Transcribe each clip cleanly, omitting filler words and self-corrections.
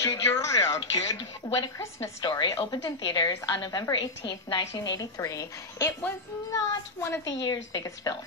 shoot your eye out, kid. When A Christmas Story opened in theaters on November 18th, 1983, it was not one of the year's biggest films.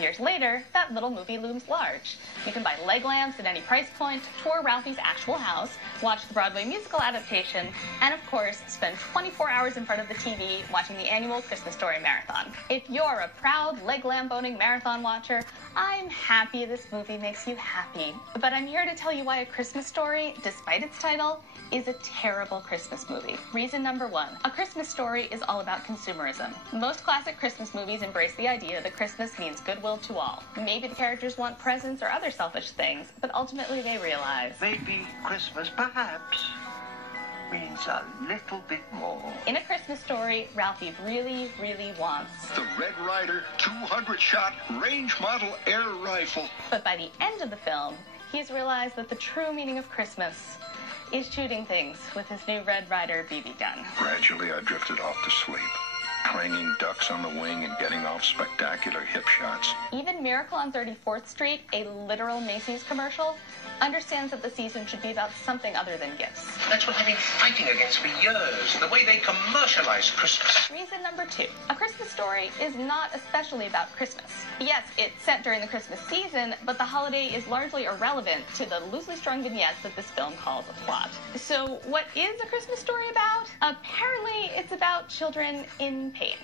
Years later, that little movie looms large. You can buy leg lamps at any price point, tour Ralphie's actual house, watch the Broadway musical adaptation, and of course, spend 24 hours in front of the TV watching the annual Christmas Story Marathon. If you're a proud leg lamp-owning marathon watcher, I'm happy this movie makes you happy. But I'm here to tell you why A Christmas Story, despite its title, is a terrible Christmas movie. Reason number one, A Christmas Story is all about consumerism. Most classic Christmas movies embrace the idea that Christmas means goodwill to all. Maybe the characters want presents or other selfish things, but ultimately they realize maybe Christmas, perhaps, means a little bit more. In A Christmas Story, Ralphie really, really wants the Red Ryder 200-shot range model air rifle. But by the end of the film, he's realized that the true meaning of Christmas is shooting things with his new Red Ryder BB gun. Gradually, I drifted off to sleep, clanging ducks on the wing and getting off spectacular hip shots. Even Miracle on 34th Street, a literal Macy's commercial, understands that the season should be about something other than gifts. That's what I've been fighting against for years, the way they commercialize Christmas. Reason number two, A Christmas Story is not especially about Christmas. Yes, it's set during the Christmas season, but the holiday is largely irrelevant to the loosely strung vignettes that this film calls a plot. So what is A Christmas Story about? Apparently, it's about children in pain.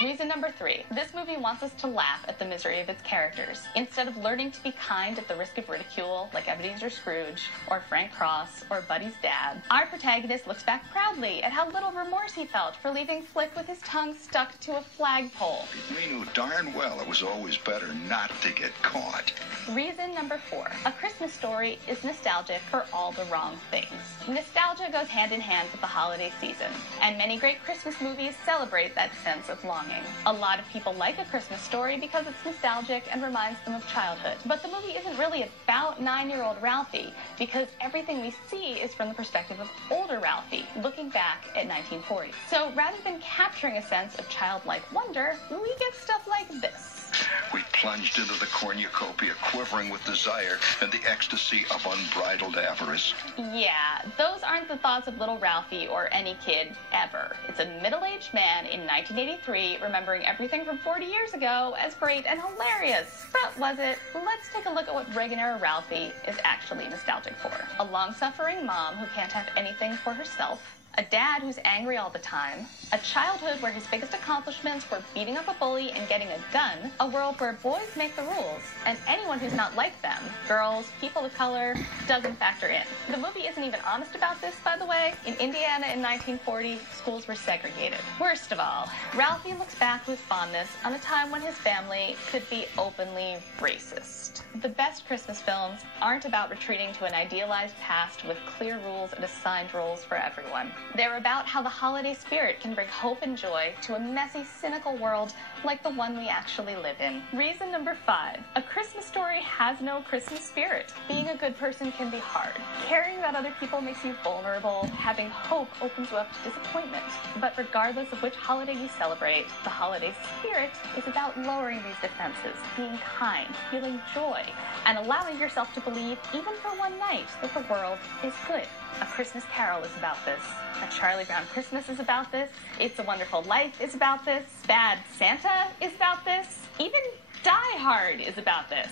Reason number three, this movie wants us to laugh at the misery of its characters. Instead of learning to be kind at the risk of ridicule, like Ebenezer Scrooge, or Frank Cross, or Buddy's dad, our protagonist looks back proudly at how little remorse he felt for leaving Flick with his tongue stuck to a flagpole. We knew darn well it was always better not to get caught. Reason number four, A Christmas Story is nostalgic for all the wrong things. Nostalgia goes hand in hand with the holiday season, and many great Christmas movies celebrate that sense of longing. A lot of people like A Christmas Story because it's nostalgic and reminds them of childhood. But the movie isn't really about 9-year-old Ralphie, because everything we see is from the perspective of older Ralphie, looking back at 1940. So rather than capturing a sense of childlike wonder, we get stuff like this. We plunged into the cornucopia, quivering with desire and the ecstasy of unbridled avarice. Yeah, those aren't the thoughts of little Ralphie or any kid ever. It's a middle-aged man in 1983 remembering everything from 40 years ago as great and hilarious. But was it? Let's take a look at what Reagan-era Ralphie is actually nostalgic for. A long-suffering mom who can't have anything for herself, a dad who's angry all the time, a childhood where his biggest accomplishments were beating up a bully and getting a gun, a world where boys make the rules, and anyone who's not like them, girls, people of color, doesn't factor in. The movie isn't even honest about this, by the way. In Indiana in 1940, schools were segregated. Worst of all, Ralphie looks back with fondness on a time when his family could be openly racist. The best Christmas films aren't about retreating to an idealized past with clear rules and assigned roles for everyone. They're about how the holiday spirit can bring hope and joy to a messy, cynical world like the one we actually live in. Reason number five, A Christmas Story has no Christmas spirit. Being a good person can be hard. Caring about other people makes you vulnerable. Having hope opens you up to disappointment. But regardless of which holiday you celebrate, the holiday spirit is about lowering these defenses, being kind, feeling joy, and allowing yourself to believe, even for one night, that the world is good. A Christmas Carol is about this. A Charlie Brown Christmas is about this. It's a Wonderful Life is about this. Bad Santa is about this. Even Die Hard is about this.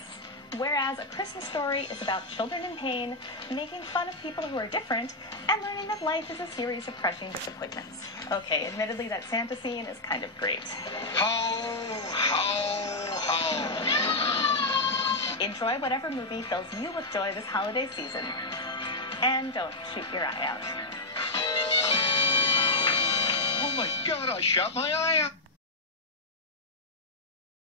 Whereas A Christmas Story is about children in pain, making fun of people who are different, and learning that life is a series of crushing disappointments. Okay, admittedly that Santa scene is kind of great. Ho, ho, ho. Enjoy whatever movie fills you with joy this holiday season. And don't shoot your eye out. Oh my God, I shot my eye out.